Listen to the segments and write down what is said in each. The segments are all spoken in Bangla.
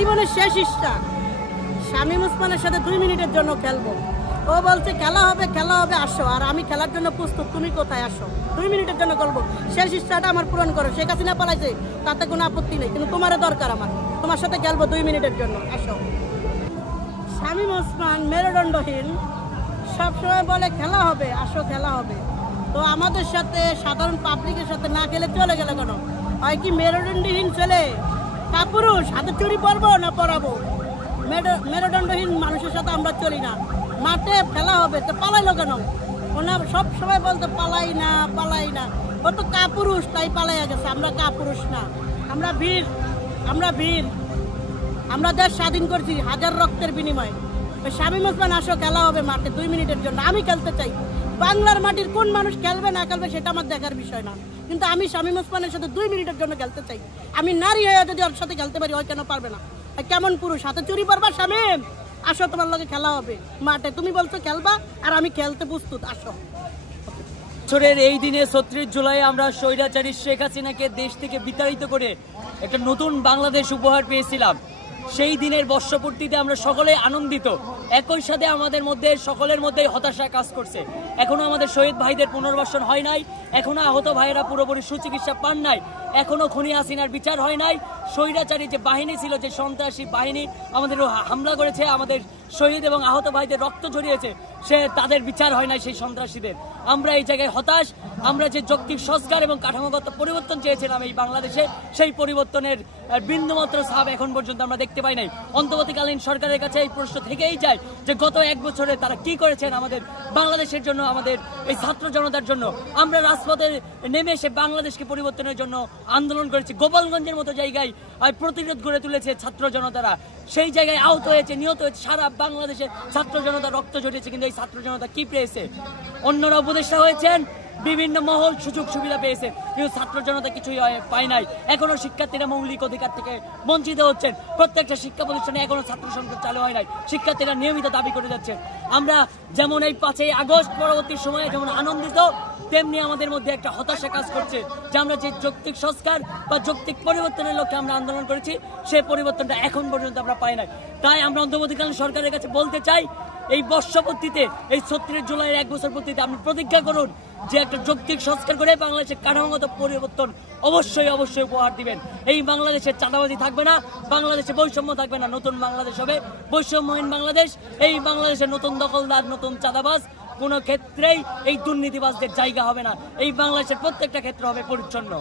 জীবনের শেষ ইচ্ছা শামীম ওসমানের সাথে 2 মিনিটের জন্য খেলবো। ও বলছে খেলা হবে আসো, আর আমি খেলার জন্য প্রস্তুত, তুমি কোথায় আসো, 2 মিনিটের জন্য খেলবো। শেষ ইচ্ছাটা আমার পূরণ করো। শেখ হাসিনা পালাইছে, তাতে কোনো আপত্তি নেই, কিন্তু তোমারও দরকার আমার, তোমার সাথে খেলবো 2 মিনিটের জন্য, আসো। শামীম ওসমান মেরুদণ্ডহীন, সবসময় বলে খেলা হবে, আসো খেলা হবে। তো আমাদের সাথে সাধারণ পাবলিকের সাথে না খেলে চলে গেলে কেন? হয় কি মেরুদণ্ডহীন ছেলে কাপুরুষ, হাতে চুরি পরবো না পরাবো? মেরুদণ্ডহীন মানুষের সাথে আমরা চলি না। মাঠে খেলা হবে তো পালাইলো কেন? ওনার সব সময় বলতো পালাই না, ও তো কাপুরুষ তাই পালাইয়া গেছে। আমরা কাপুরুষ না, আমরা বীর, আমরা দেশ স্বাধীন করছি হাজার রক্তের বিনিময়ে। শামীম ওসমান আসো খেলা হবে মাঠে 2 মিনিটের জন্য। আমি খেলতে চাই। বাংলার মাটির কোন মানুষ খেলবে না খেলবে সেটা আমার দেখার বিষয় না, কিন্তু আমি শামীম ওসমানের সাথে 2 মিনিটের জন্য খেলতে চাই। আমি নারী হয়ে যদি ওর সাথে খেলতে পারি, ওই কেন পারবে না? কেমন পুরুষ, হাতে চুরি পরবা? শামীম আসো, তোমার লগে খেলা হবে মাঠে, তুমি বলছো খেলবা আর আমি খেলতে প্রস্তুত, আসো। বছরের এই দিনে ৩৬ জুলাই আমরা স্বৈরাচারী শেখ হাসিনাকে দেশ থেকে বিতাড়িত করে একটা নতুন বাংলাদেশ উপহার পেয়েছিলাম। সেই দিনের বর্ষপূর্তিতে আমরা সকলে আনন্দিত, একই সাথে আমাদের মধ্যে সকলের মধ্যেই হতাশা কাজ করছে। এখনো আমাদের শহীদ ভাইদের পুনর্বাসন হয় নাই, এখনো আহত ভাইয়েরা পুরোপুরি সুচিকিৎসা পান নাই, এখনো খুনি হাসিনার বিচার হয় নাই। স্বৈরাচারী যে বাহিনী ছিল, যে সন্ত্রাসী বাহিনী আমাদের হামলা করেছে, আমাদের শহীদ এবং আহত ভাইদের রক্ত ঝরিয়েছে, তাদের বিচার হয় নাই সেই সন্ত্রাসীদের। আমরা এই জায়গায় হতাশ। আমরা যে যৌক্তিক সংস্কার এবং কাঠামোগত পরিবর্তন চেয়েছিলাম এই বাংলাদেশে, সেই পরিবর্তনের বিন্দুমাত্র ছাপ এখন পর্যন্ত আমরা দেখতে পাই নাই। অন্তর্বর্তীকালীন সরকারের কাছে এই প্রশ্ন থেকেই যায় যে গত 1 বছরে তারা কি করেছেন আমাদের বাংলাদেশের জন্য, আমাদের এই ছাত্র জনতার জন্য। আমরা রাজপথে নেমে এসে বাংলাদেশকে পরিবর্তনের জন্য আন্দোলন করেছি। গোপালগঞ্জের মতো জায়গায় প্রতিরোধ গড়ে তুলেছে ছাত্র জনতারা, সেই জায়গায় আহত হয়েছে, নিহত হয়েছে, সারা বাংলাদেশে ছাত্র জনতা রক্ত ঝরিয়েছে। কিন্তু এই ছাত্র জনতা কি পেয়েছে? অন্যরা উপদেষ্টা হয়েছেন, বিভিন্ন মহল সুযোগ সুবিধা পেয়েছে, কিন্তু ছাত্র জনতা কিছুই পায় নাই। এখনো শিক্ষার্থীরা মৌলিক অধিকার থেকে বঞ্চিত হচ্ছেন। প্রত্যেকটা শিক্ষা প্রতিষ্ঠানে এখনো ছাত্র সংসদ চালু হয় নাই, শিক্ষার্থীরা নিয়মিত দাবি করে যাচ্ছে। আমরা যেমন এই 5ই আগস্ট পরবর্তী সময়ে যেমন আনন্দিত, তেমনি আমাদের মধ্যে একটা হতাশা কাজ করছে যে আমরা যে যৌক্তিক সংস্কার বা যৌক্তিক পরিবর্তনের লক্ষ্যে আমরা আন্দোলন করেছি, সেই পরিবর্তনটা এখন পর্যন্ত আমরা পাই নাই। তাই আমরা অন্তর্বর্তীকালীন সরকারের কাছে বলতে চাই, এই বর্ষপূর্তিতে, এই ৩৬ জুলাইয়ের 1 বছর পূর্তিতে আপনি প্রতিজ্ঞা করুন যে একটা যৌক্তিক সংস্কার করে বাংলাদেশের কাঠামোগত পরিবর্তন অবশ্যই উপহার দিবেন। এই বাংলাদেশের চাঁদাবাজি থাকবে না, বাংলাদেশে বৈষম্য থাকবে না, নতুন বাংলাদেশ হবে বৈষম্যহীন বাংলাদেশ। এই বাংলাদেশের নতুন দখলদার, নতুন চাঁদাবাজ কোনো ক্ষেত্রেই এই দুর্নীতিবাজদের জায়গা হবে না। এই বাংলাদেশের প্রত্যেকটা ক্ষেত্র হবে পরিচ্ছন্ন।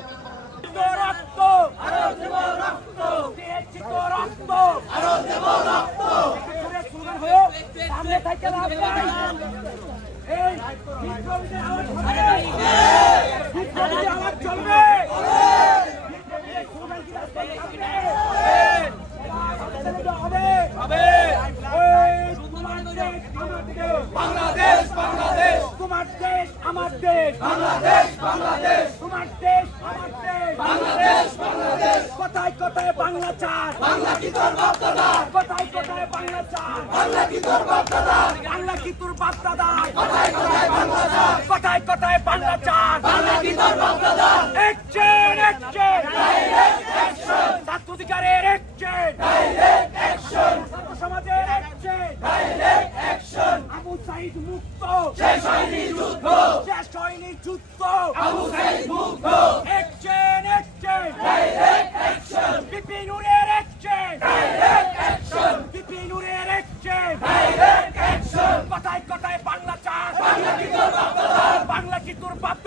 বাংলাদেশ বাংলাদেশ তোমার দেশ আমার দেশ, বাংলাদেশ বাংলাদেশ তোমার দেশ আমার দেশ, বাংলাদেশ বাংলাদেশ কোথায় কোথায় বাংলা চার, বাংলা কি তোর বাপ দাদা, কোথায় কোথায় বাংলা চার, বাংলা কি তোর বাপ দাদা, বাংলা কি তোর বাপ দাদা, কোথায় কোথায় বাংলা চার, কোথায় কোথায় বাংলা চার, বাংলা কি তোর বাপ দাদা। অ্যাকশন অ্যাকশন ডাইরেক্ট অ্যাকশন, ছাত্র অধিকারের অ্যাকশন ডাইরেক্ট অ্যাকশন, ছাত্র সমাজের action direct action. Abu Sayeed মুক্ত, শেষ হয়নি যুদ্ধ, শেষ হয়নি যুদ্ধ, আবু সাঈদ মুক্ত। Action action direct action, Bipin নূরের অ্যাকশন ডাইরেক্ট অ্যাকশন, বিপিন নূরের অ্যাকশন ডাইরেক্ট অ্যাকশন। কোথায় কোথায় বাংলা চার, বাংলা কি তোর বাপ দাদা, বাংলা কি তোর বাপ